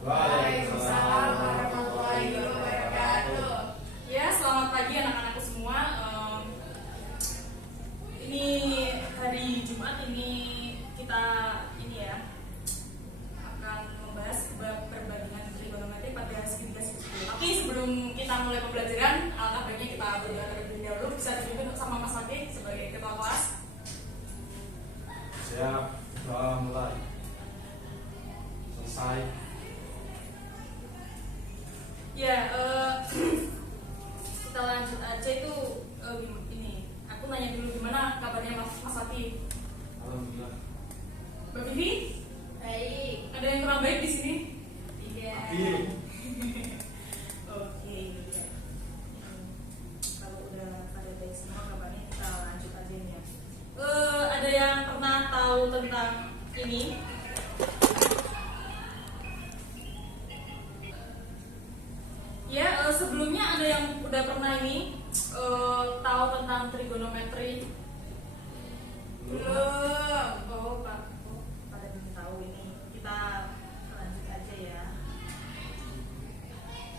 Waalaikumsalam warahmatullahi wabarakatuh. Ya, selamat pagi anak-anakku semua. Ini hari Jumat ini kita akan membahas bab perbandingan trigonometri pada segitiga sekutu. Tapi sebelum kita mulai pembelajaran, alangkah baiknya kita berdoa terlebih dahulu. Bisa dipimpin sama Mas Fakih sebagai ketua kelas. Siap, doa mulai. Selesai. Ya, kita lanjut aja itu ini. Aku nanya dulu gimana kabarnya Mas Fakih? Alhamdulillah. Mbak Vivi? Baik. Ada yang kurang baik di sini? Tidak. Akhir. Oke. Ya. Kalau udah pada baik semua kabarnya kita lanjut aja nih ya. Ada yang pernah tahu tentang ini? Ya, sebelumnya ada yang udah pernah ini tahu tentang trigonometri? Belum. Pada belum tahu ini. Kita lanjut aja ya.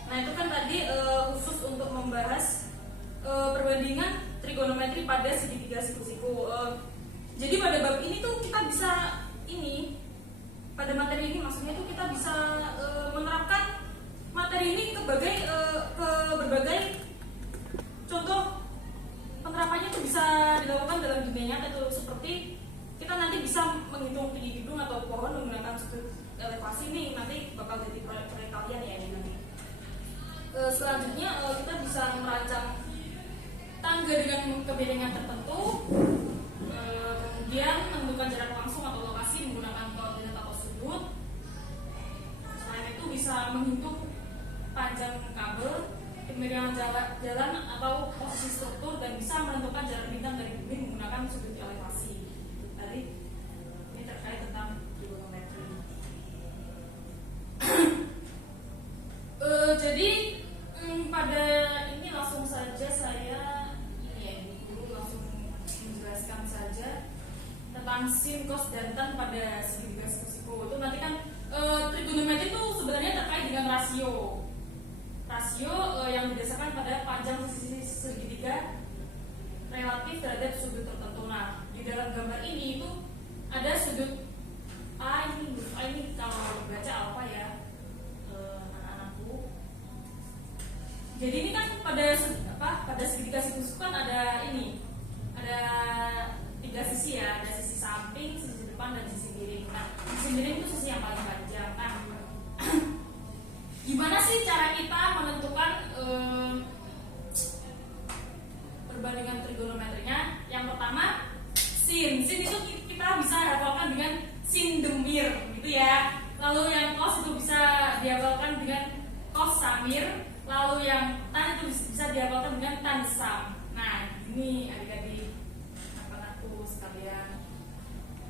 Nah, itu kan tadi khusus untuk membahas perbandingan trigonometri pada segitiga siku-siku. Jadi pada bab ini tuh kita bisa pada materi ini maksudnya tuh kita bisa menerapkan materi ini ke berbagai contoh penerapannya itu bisa dilakukan dalam dunia nyata tuh, seperti kita nanti bisa menghitung tinggi gedung atau pohon menggunakan sudut elevasi nih, nanti bakal jadi proyek kalian ya ini nanti. Selanjutnya kita bisa merancang tangga dengan kebiringan tertentu, kemudian menentukan jarak langsung atau lokasi menggunakan koordinat atau sudut. Selain itu bisa menghitung panjang kabel, kemiringan jalan atau posisi struktur, dan bisa menentukan jarak bintang dari bumi menggunakan sudut elevasi. Tadi ini terkait tentang trigonometri. Jadi pada ini langsung saja saya dulu langsung menjelaskan saja tentang sin, cos, dan tan pada segitiga siku-siku. Itu nanti kan trigonometri itu sebenarnya terkait dengan rasio yang didasarkan pada panjang sisi segitiga relatif terhadap sudut tertentu. Nah, di dalam gambar ini itu ada sudut A ini kalau dibaca apa ya anak-anakku. Jadi ini kan pada segitiga siku kan ada tiga sisi ya, ada sisi samping, sisi depan, dan sisi miring. Nah, sisi miring itu sisi yang paling panjang. Nah, gimana sih cara kita menentukan perbandingan trigonometrinya? Yang pertama, sin itu kita bisa hafalkan dengan sin demir gitu ya. Lalu yang cos itu bisa dihafalkan dengan cos samir. Lalu yang tan itu bisa dihafalkan dengan tan sam. Nah, ini adik-adik aku sekalian,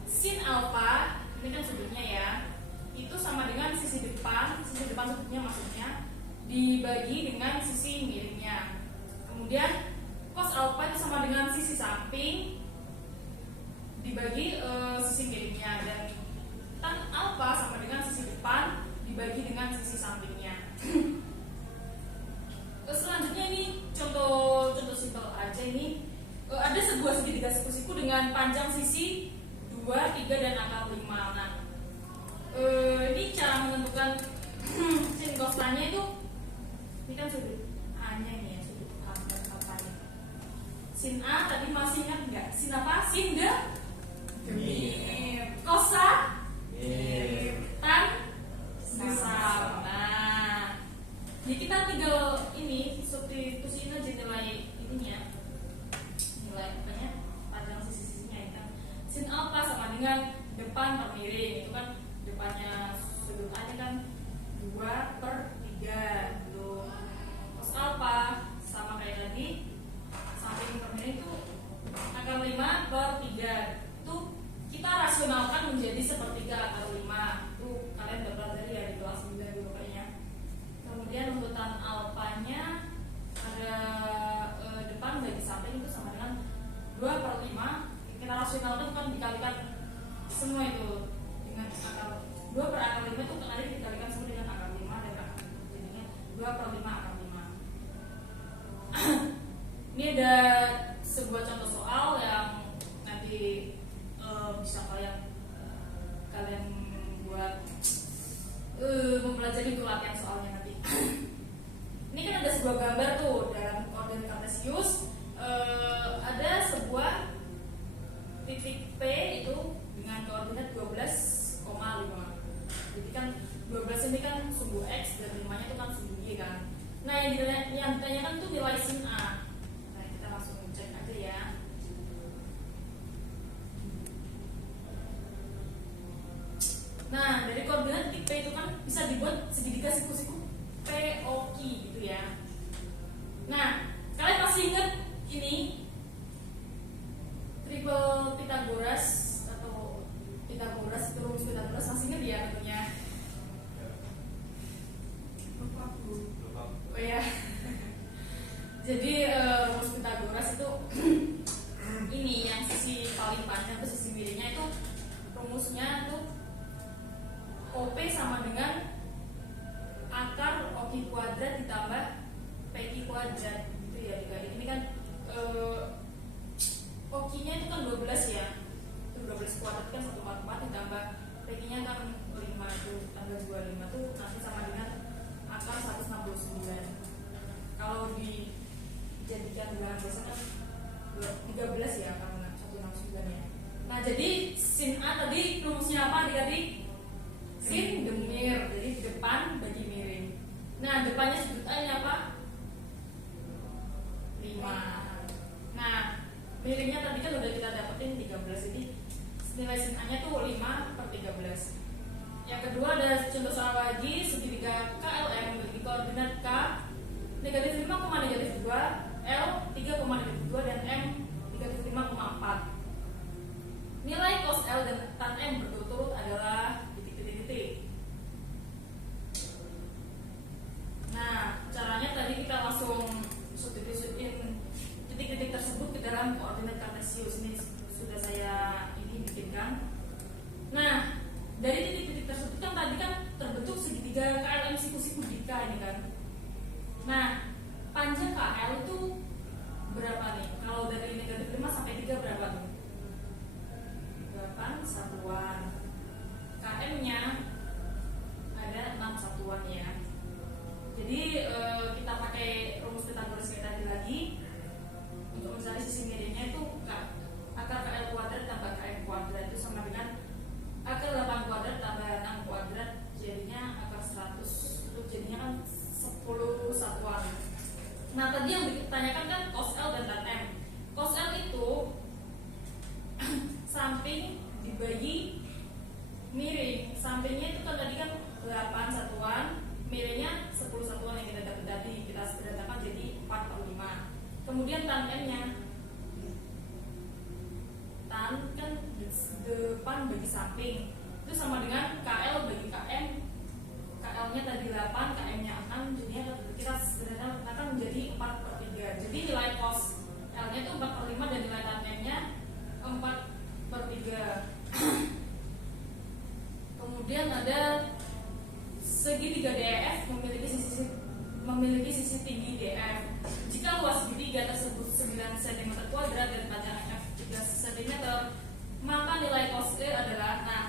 sin alfa ini kan sudutnya ya, itu sama dengan sisi depan sudutnya maksudnya dibagi dengan sisi miringnya. Kemudian cos alfa itu sama dengan sisi samping dibagi sisi miringnya, dan tan alfa sama dengan sisi depan dibagi dengan sisi sampingnya. Selanjutnya ini contoh simpel aja ini. Ada sebuah segitiga siku-siku dengan panjang sisi 2, 3, dan akar 5. Nah, ini cara menentukan sin cosnya itu, ini kan sudut A-nya ini ya, sudut A dan apa-nya. Sin A tadi masih ingat nggak? Sin apa? Sin demir. Kosa? Tan? Sam. Nah, jadi kita tinggal ini substitusiin aja nilai ininya, nilai panjang sisi-sisinya itu kan. Sin alfa sama dengan depan per miring, itu kan depannya sudut A ini kan 2/3 gitu. Cos alfa sama kayak tadi, samping per miring itu akar 5/3. Itu kita rasionalkan menjadi sepertiga akar 5. Tuh kalian udah belajar ya di kelas 9 dulu kayaknya. Kemudian untuk tan alfanya ada depan bagi samping itu sama dengan 2/5. Kita rasionalkan kan dikalikan semua itu dengan akar 2/5 itu kali dikalikan semua dengan akar 2/5 akar 5. Ini ada sebuah contoh soal yang nanti bisa kalian buat mempelajari untuk latihan soalnya nanti. Ini kan ada sebuah gambar tuh dalam koordinat kartesius, ada sebuah titik P itu dengan koordinat 12,5. Jadi kan 12 ini kan sumbu X dan 5-nya itu kan sumbu Y kan. Nah yang ditanyakan tuh nilai sin A. Nah kita langsung cek aja ya. Nah dari koordinat titik P itu kan bisa dibuat segitiga siku-siku POQ gitu ya. Nah kalian masih ingat ini triple Pythagoras atau Pythagoras itu rumus Pythagoras, masih ingat ya tentunya? Oh ya. Jadi rumus Pythagoras itu ini yang sisi paling panjang atau sisi miringnya itu rumusnya itu OP sama dengan akar OQ kuadrat ditambah PQ kuadrat gitu ya. Ini kan OQ-nya itu kan 12 ya. Itu 12 kuadrat kan 144 ditambah PQ-nya kan 5 itu tambah 25 itu nanti sama dengan akar 169. Kalau dijadikan bilangan biasa kan 13 ya, karena 169 ya. Nah jadi sin A tadi rumusnya apa adik-adik? Sin demir, jadi depan bagi miring. Nah depannya sudut A ini apa? 5. Nah miringnya tadi kan udah kita dapetin 13, jadi nilai sin A nya tuh 5/13. Yang kedua ada contoh soal lagi, segitiga KLM memiliki koordinat K -5, -2, L 3,-2 dan M 35,4. Nilai cos L dan tan M berturut-turut adalah titik-titik. Nah caranya tadi kita langsung substitusiin titik-titik tersebut ke dalam koordinat kartesius. Ini sudah saya bikinkan. Nah dari titik-titik tersebut kan tadi kan terbentuk segitiga KLM siku-siku di K ini kan. Nah panjang KL itu berapa nih? Kalau dari -5 sampai 3 berapa nih? 8 satuan. KM-nya ada 6 satuan ya. Jadi kita pakai rumus Pythagoras kayak tadi lagi untuk mencari sisi miringnya itu akar KL kuadrat tambah KM kuadrat itu sama dengan akar 8 kuadrat tambah 6 kuadrat, jadinya akar 100. Itu jadinya kan 10 satuan. Nah tadi yang ditanyakan kan cos L dan tan M. Cos L itu samping dibagi miring. Sampingnya itu kan tadi kan 8 satuan, miringnya 10 satuan yang kita dapat tadi. Kita sederhanakan jadi 4/5. Kemudian tan M-nya, tan kan depan bagi samping, itu sama dengan KL bagi KM. KL-nya tadi 8, KM-nya 6, jadinya kita sederhanakan menjadi 4/3. Jadi nilai cos L-nya itu 4/5 dan nilai tan M-nya 4/3. Kemudian ada segitiga DEF memiliki sisi tinggi DF. Jika luas segitiga tersebut 9 cm kuadrat dan panjang F 3 cm, maka nilai cos E adalah, nah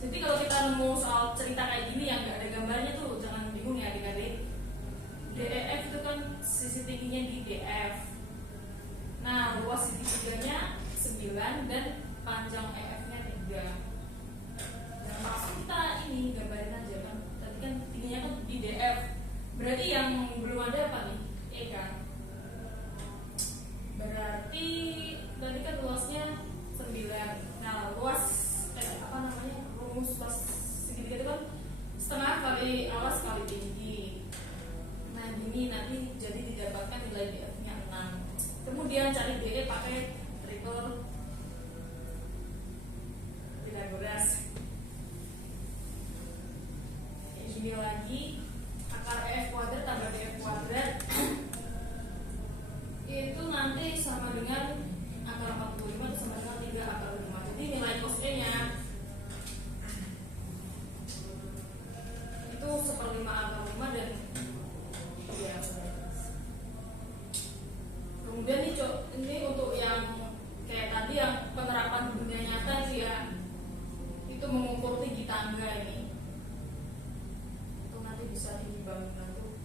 jadi kalau kita nemu soal cerita kayak gini yang nggak ada gambarnya tuh jangan bingung ya adik-adik. DEF itu kan sisi tingginya di DF. Nah luas segitiganya 9 dan panjang EF-nya 3. Nah maksud kita ini gambarin aja kan. Tadi kan tingginya kan di DF. Berarti yang belum ada apa nih? E kan. Berarti tadi kan luasnya 9. Nah luas rumus luas segitiga itu kan setengah kali alas kali tinggi. Nah gini nanti jadi didapatkan nilai DF-nya 6. Kemudian cari DE pakai triple Pythagoras. Ini lagi akar EF kuadrat tambah DF kuadrat itu nanti sama dengan akar 45 itu sama dengan 3 akar 5. Jadi nilai cos E nya itu 1/5 akar 5 dan tangga ini. Itu nanti bisa tinggi bangunan tuh.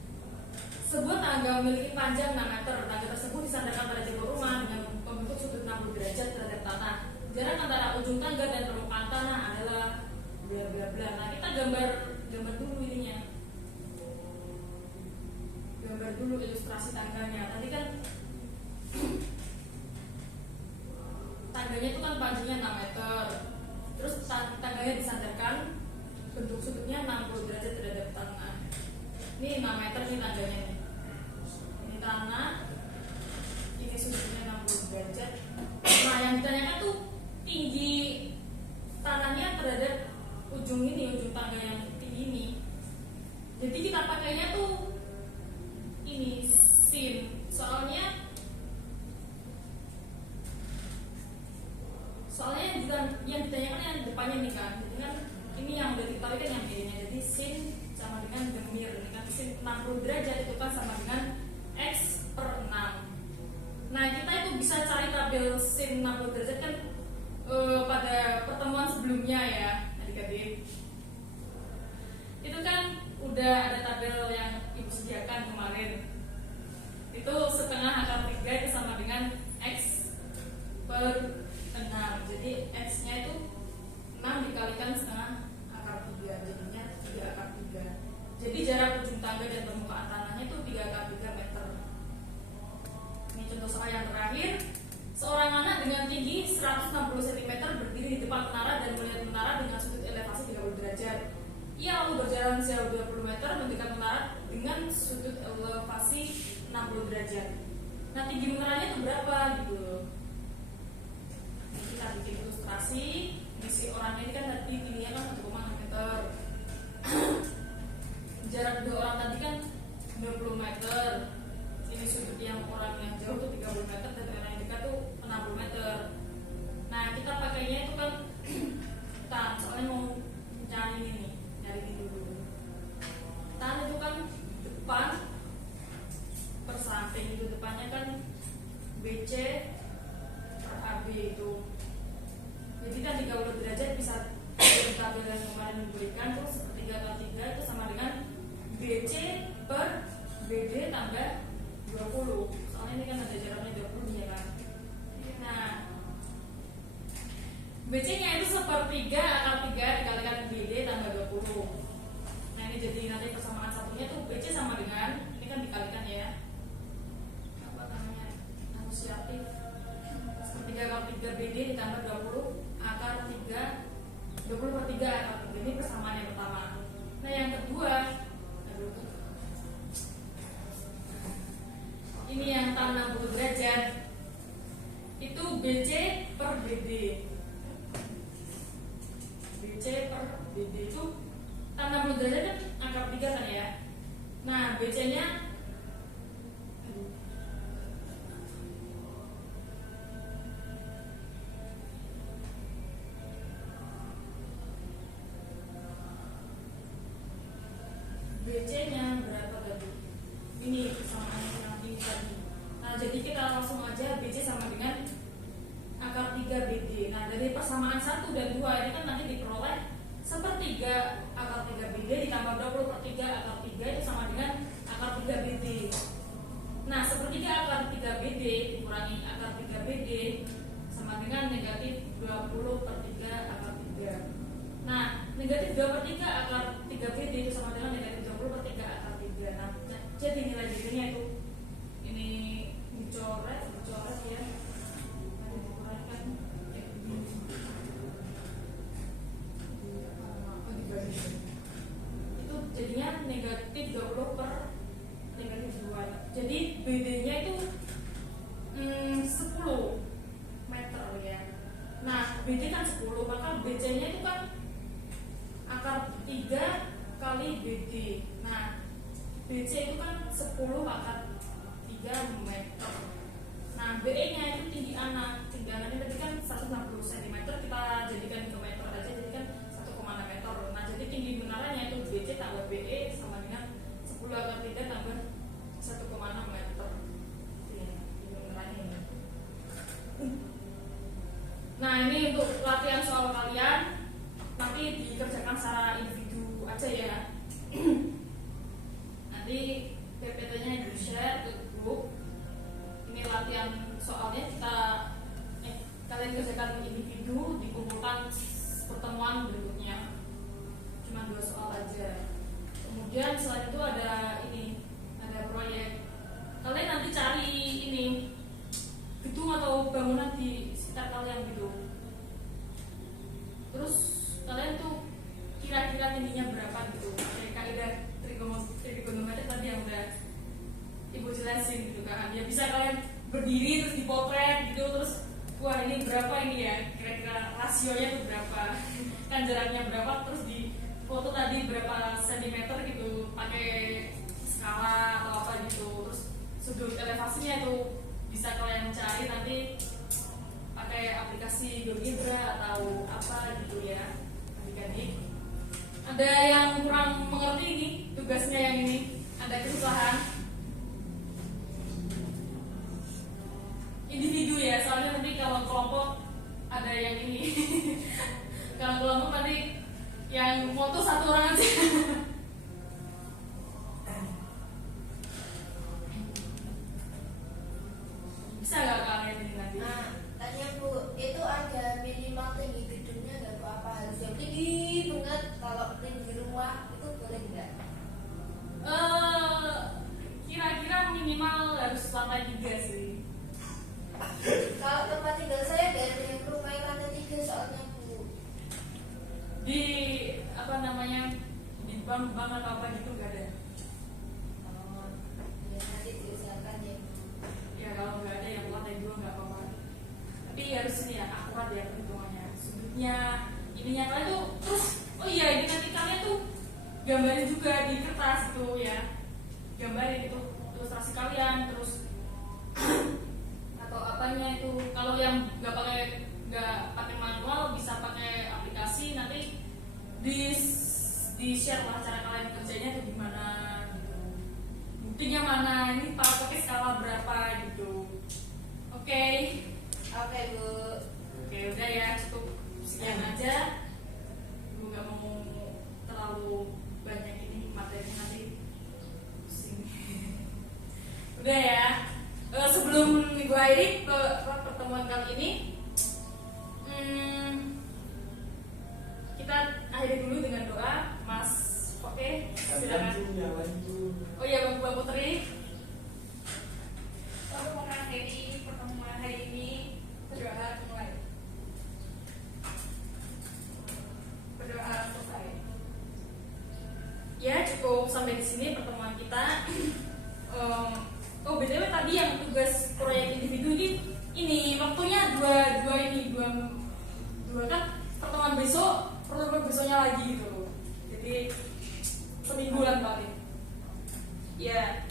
Sebuah tangga memiliki panjang 6 meter. Tangga tersebut disandarkan pada jebol rumah dengan membentuk sudut 60 derajat terhadap tanah. Jarak antara ujung tangga dan permukaan tanah adalah bla bla bla. Nah, kita gambar dulu ininya. Gambar dulu ilustrasi tangganya. Tadi kan tangganya itu kan panjangnya 6 meter. Terus tangganya disandarkan, bentuk sudutnya 60 derajat terhadap tanah. Ini 6 meter nih tangganya nih. Ini tanah, ini sudutnya 60 derajat. Nah, yang ditanyakan tuh tinggi tanahnya terhadap ujung ini, ujung tangga yang tinggi ini. Jadi kita pakainya tuh ini sin. Soalnya yang ditanyakan yang depannya nih kan. Jadi kan ini yang udah ditarik kan yang B-nya. Jadi sin sama dengan demir. Ini kan sin 60 derajat itu kan sama dengan X per 6. Nah, kita itu bisa cari tabel sin 60 derajat kan pada pertemuan sebelumnya ya, adik-adik. Itu kan udah ada tabel yang ibu sediakan kemarin. Itu setengah akar 3 itu sama dengan X per 6. Jadi X nya itu 6 dikalikan setengah akar 3, jadinya 3 akar 3. Jadi jarak ujung tangga dan permukaan tanahnya itu 3 akar 3 meter. Ini contoh soal yang terakhir. Seorang anak dengan tinggi 160 cm berdiri di depan menara dan melihat menara dengan sudut elevasi 30 derajat. Ia lalu berjalan sejauh 20 meter mendekat menara dengan sudut elevasi 60 derajat. Nah, tinggi menaranya itu berapa gitu. Ini kita bikin ilustrasi. Misi orangnya ini kan tadi tingginya kan 1,6 meter. Jarak dua orang tadi kan 20 meter. Ini sudut yang orang yang jauh tuh 30 meter dan orang yang dekat tuh 60 meter. Nah, kita pakainya itu kan tan, soalnya mau cari ini nih, nyari ini dulu. Tan itu kan depan per samping, itu depannya kan BC per AB itu. Jadi kan 30 derajat bisa dari tabel yang kemarin diberikan tuh sepertiga kali 3 itu sama dengan BC per BD tambah 20. Soalnya ini kan ada jaraknya 20 ya kan. Nah, BC nya itu sepertiga akar 3 dikalikan BD tambah 20. Nah, ini jadi nanti persamaan satunya tuh BC sama dengan, ini kan dikalikan ya, apa namanya, asosiatif. Sepertiga akar 3 BD ditambah 20 akar 3, 20 per 3 akar 3. Ini persamaan yang pertama. Nah, yang kedua, ini yang tan 60 derajat itu BC per BD. BC per BD itu tan 60 derajat kan akar 3 kan ya. Nah, BC nya berapa tadi? Ini persamaan yang tinggi tadi. Nah, jadi kita langsung aja BC sama dengan akar 3 BD. Nah, dari persamaan 1 dan 2 ini kan nanti diperoleh sepertiga akar 3 BD ditambah 20 per 3 akar 3 itu sama dengan akar 3 BD. Nah, sepertiga akar 3 BD dikurangi akar 3 BD sama dengan negatif 20 per 3 akar 3. Nah, negatif 2 per 3 akar 3 BD itu sama dengan negatif 20 per 3 akar 3. Nah, jadi nilai BD-nya itu ini dicoret ya. Nanti dikurangkan itu jadinya negatif 20 per negatif 2. Jadi BD-nya itu 10 meter ya. Nah, BD kan 10, maka BC-nya itu kan akar 3 kali BD. Nah, BC itu kan 10 akar 3 meter. Nah, BE-nya itu tinggi anak. Tinggi anaknya tadi kan 160 cm, kita jadikan ke meter aja, jadi kan 1,6 meter. Nah, jadi tinggi menaranya itu BC tambah BE sama dengan 10 akar 3 tambah 1,6 meter. Tinggi menaranya ini. Nah, ini untuk latihan soal kalian. Nanti dikerjakan secara individu aja ya. Nanti PPT-nya di share ke grup. Ini latihan soalnya kalian kerjakan individu, dikumpulkan pertemuan berikutnya. Cuma 2 soal aja. Kemudian selain itu ada proyek. Kalian nanti cari gedung atau bangunan di sekitar kalian gitu. Terus kalian tuh kira-kira tingginya berapa gitu. Kayak kaidah trigonometri tadi yang udah ibu jelasin gitu kan. Ya bisa kalian berdiri terus dipotret gitu, terus wah ini berapa ini ya, kira-kira rasionya tuh berapa, kan jaraknya berapa, terus di foto tadi berapa sentimeter gitu, pakai skala atau apa gitu, terus sudut elevasinya tuh bisa kalian cari nanti pakai aplikasi GeoGebra atau apa gitu ya adik-adik. Ada yang kurang mengerti ini tugasnya yang ini, ada kesusahan individu ya, soalnya nanti kalau kelompok ada yang ini kalau kelompok nanti yang foto 1 orang aja. Bisa nggak kalian ini nanti? Nah, tanya Bu, itu ada minimal tinggi gedungnya nggak Bu? Apa harus yang tinggi banget? Kalau tinggi rumah itu boleh nggak? Kira-kira minimal harus lantai 3 sih. Kalau tempat tinggal saya dari yang rumah yang lantai 3 soalnya Bu. Di apa namanya, di bank atau apa gitu nggak ada. Oh, ya nanti diusahakan ya Bu. Ya kalau nggak ada yang lantai 2 nggak apa-apa. Tapi harus ini ya akurat ya perhitungannya, sudutnya, ininya kalian tuh. Terus oh iya, ini nanti kalian tuh gambarin juga di kertas itu ya, gambarin itu ilustrasi kalian, terus atau apanya itu. Kalau yang nggak pakai manual bisa pakai aplikasi, nanti di share lah cara kalian kerjanya tuh gimana gitu, buktinya mana, ini pakai skala berapa gitu. Oke. Oke Bu. Oke, udah ya, cukup sekian aja. Gue nggak mau terlalu banyak ini materi nanti pusing. Udah ya. Sebelum gue akhiri pertemuan kali ini, kita akhiri dulu dengan doa, Mas. Oke, silakan. Oh iya, Mbak Putri. Aku mengakhiri pertemuan hari ini berdoa mulai. Berdoa selesai. Ya, cukup sampai di sini pertemuan kita. Oh BTW tadi yang tugas proyek individu ini waktunya dua kan, pertemuan besoknya lagi gitu. Jadi semingguan paling. Ya.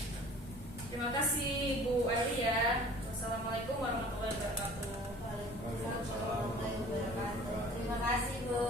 Terima kasih Bu Eli ya. Wassalamualaikum warahmatullahi wabarakatuh. Waalaikumsalam warahmatullahi wabarakatuh. Terima kasih Bu.